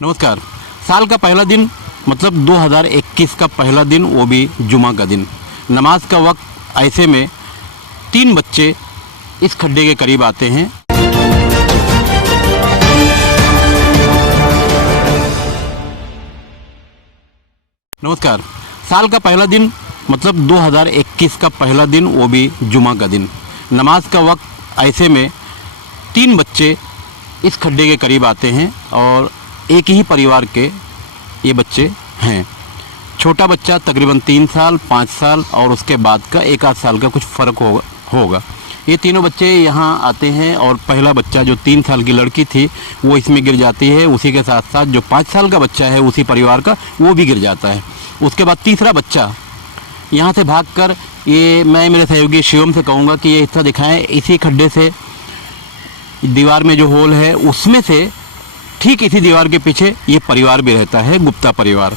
नमस्कार। साल का पहला दिन मतलब 2021 का पहला दिन, वो भी जुमा का दिन, नमाज का वक्त। ऐसे में 3 बच्चे इस खड्डे के करीब आते हैं। नमस्कार। साल का पहला दिन मतलब 2021 का पहला दिन, वो भी जुमा का दिन, नमाज का वक्त। ऐसे में 3 बच्चे इस खड्डे के करीब आते हैं और एक ही परिवार के ये बच्चे हैं। छोटा बच्चा तकरीबन 3 साल, 5 साल और उसके बाद का 1 आध साल का कुछ फ़र्क होगा। ये तीनों बच्चे यहाँ आते हैं और पहला बच्चा जो 3 साल की लड़की थी वो इसमें गिर जाती है। उसी के साथ साथ जो 5 साल का बच्चा है उसी परिवार का, वो भी गिर जाता है। उसके बाद तीसरा बच्चा यहाँ से भागकर, ये मैं मेरे सहयोगी शिवम से कहूँगा कि ये हिस्सा दिखाएं। इसी खड्डे से दीवार में जो होल है उसमें से ठीक इसी दीवार के पीछे ये परिवार भी रहता है, गुप्ता परिवार।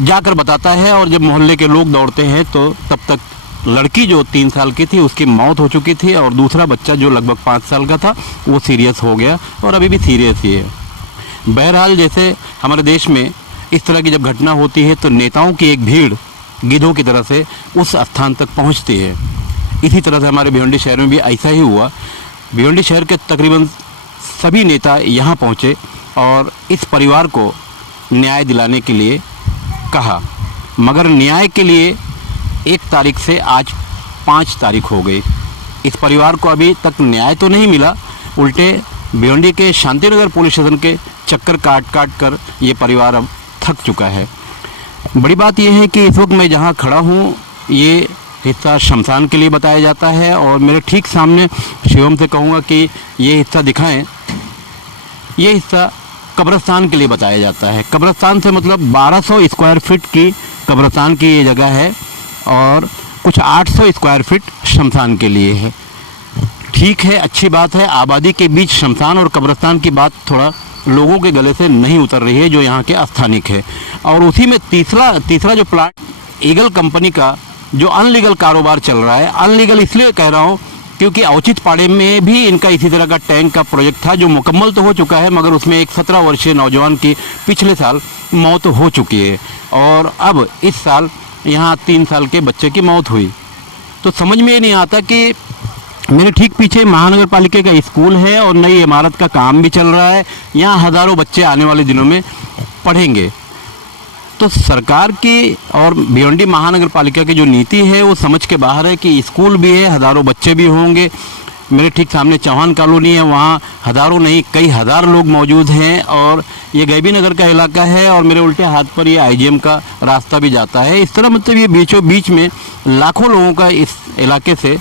जाकर बताता है और जब मोहल्ले के लोग दौड़ते हैं तो तब तक लड़की जो 3 साल की थी उसकी मौत हो चुकी थी और दूसरा बच्चा जो लगभग 5 साल का था वो सीरियस हो गया और अभी भी सीरियस ही है। बहरहाल, जैसे हमारे देश में इस तरह की जब घटना होती है तो नेताओं की एक भीड़ गिद्धों की तरह से उस स्थान तक पहुंचती है। इसी तरह से हमारे भिवंडी शहर में भी ऐसा ही हुआ। भिवंडी शहर के तकरीबन सभी नेता यहाँ पहुँचे और इस परिवार को न्याय दिलाने के लिए कहा, मगर न्याय के लिए 1 तारीख से आज 5 तारीख हो गई। इस परिवार को अभी तक न्याय तो नहीं मिला, उल्टे भिवंडी के शांतिनगर पुलिस स्टेशन के चक्कर काट कर ये परिवार अब थक चुका है। बड़ी बात यह है कि इस वक्त मैं जहाँ खड़ा हूँ ये हिस्सा शमशान के लिए बताया जाता है और मेरे ठीक सामने शिवम से कहूँगा कि ये हिस्सा दिखाएं। ये हिस्सा कब्रिस्तान के लिए बताया जाता है। कब्रिस्तान से मतलब 1200 स्क्वायर फीट की कब्रिस्तान की ये जगह है और कुछ 800 स्क्वायर फीट शमशान के लिए है। ठीक है, अच्छी बात है। आबादी के बीच शमशान और कब्रिस्तान की बात थोड़ा लोगों के गले से नहीं उतर रही है जो यहाँ के स्थानिक है। और उसी में तीसरा जो प्लाट ईगल कंपनी का जो अनलीगल कारोबार चल रहा है, अनलीगल इसलिए कह रहा हूँ क्योंकि औचित पाड़े में भी इनका इसी तरह का टैंक का प्रोजेक्ट था जो मुकम्मल तो हो चुका है, मगर उसमें एक 17 वर्षीय नौजवान की पिछले साल मौत हो चुकी है और अब इस साल यहाँ 3 साल के बच्चे की मौत हुई। तो समझ में नहीं आता कि मेरे ठीक पीछे महानगर पालिका का स्कूल है और नई इमारत का काम भी चल रहा है। यहाँ हज़ारों बच्चे आने वाले दिनों में पढ़ेंगे। तो सरकार की और भिवंडी महानगर पालिका की जो नीति है वो समझ के बाहर है कि स्कूल भी है, हज़ारों बच्चे भी होंगे। मेरे ठीक सामने चौहान कॉलोनी है, वहाँ हज़ारों नहीं कई हज़ार लोग मौजूद हैं और ये गैबी नगर का इलाका है और मेरे उल्टे हाथ पर ये आईजीएम का रास्ता भी जाता है। इस तरह मतलब ये बीचों बीच में लाखों लोगों का इस इलाके से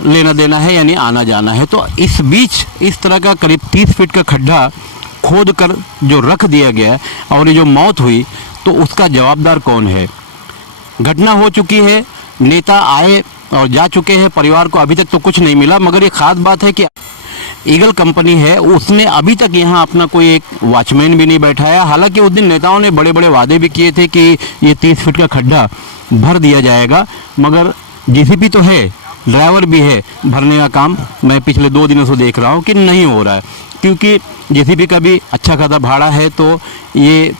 लेना देना है, यानी आना जाना है। तो इस बीच इस तरह का करीब 30 फीट का खड्डा खोद कर जो रख दिया गया और ये जो मौत हुई तो उसका जवाबदार कौन है? घटना हो चुकी है, नेता आए और जा चुके हैं, परिवार को अभी तक तो कुछ नहीं मिला। मगर ये ख़ास बात है कि ईगल कंपनी है उसने अभी तक यहाँ अपना कोई एक वॉचमैन भी नहीं बैठाया। हालांकि उस दिन नेताओं ने बड़े बड़े वादे भी किए थे कि ये 30 फीट का खड्डा भर दिया जाएगा, मगर जेसीबी तो है, ड्राइवर भी है, भरने का काम मैं पिछले 2 दिनों से देख रहा हूँ कि नहीं हो रहा है, क्योंकि जेसीबी का भी अच्छा खासा भाड़ा है। तो ये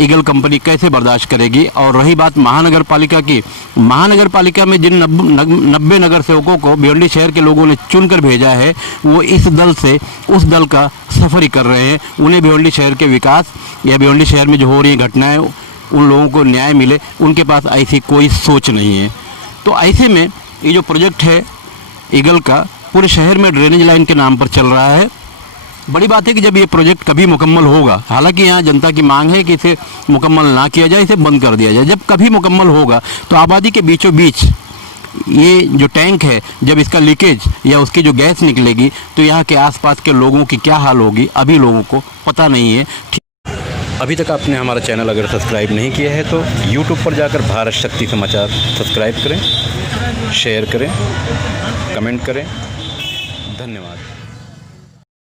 ईगल कंपनी कैसे बर्दाश्त करेगी? और रही बात महानगर पालिका की, महानगर पालिका में जिन 90 नगर सेवकों को भिवंडी शहर के लोगों ने चुनकर भेजा है वो इस दल से उस दल का सफ़र ही कर रहे हैं। उन्हें भिवंडी शहर के विकास या भिवंडी शहर में जो हो रही घटनाएं उन लोगों को न्याय मिले, उनके पास ऐसी कोई सोच नहीं है। तो ऐसे में ये जो प्रोजेक्ट है ईगल का पूरे शहर में ड्रेनेज लाइन के नाम पर चल रहा है। बड़ी बात है कि जब ये प्रोजेक्ट कभी मुकम्मल होगा, हालांकि यहाँ जनता की मांग है कि इसे मुकम्मल ना किया जाए, इसे बंद कर दिया जाए। जब कभी मुकम्मल होगा तो आबादी के बीचों बीच ये जो टैंक है, जब इसका लीकेज या उसकी जो गैस निकलेगी तो यहाँ के आसपास के लोगों की क्या हाल होगी अभी लोगों को पता नहीं है। अभी तक आपने हमारा चैनल अगर सब्सक्राइब नहीं किया है तो यूट्यूब पर जाकर भारत शक्ति समाचार सब्सक्राइब करें, शेयर करें, कमेंट करें। धन्यवाद।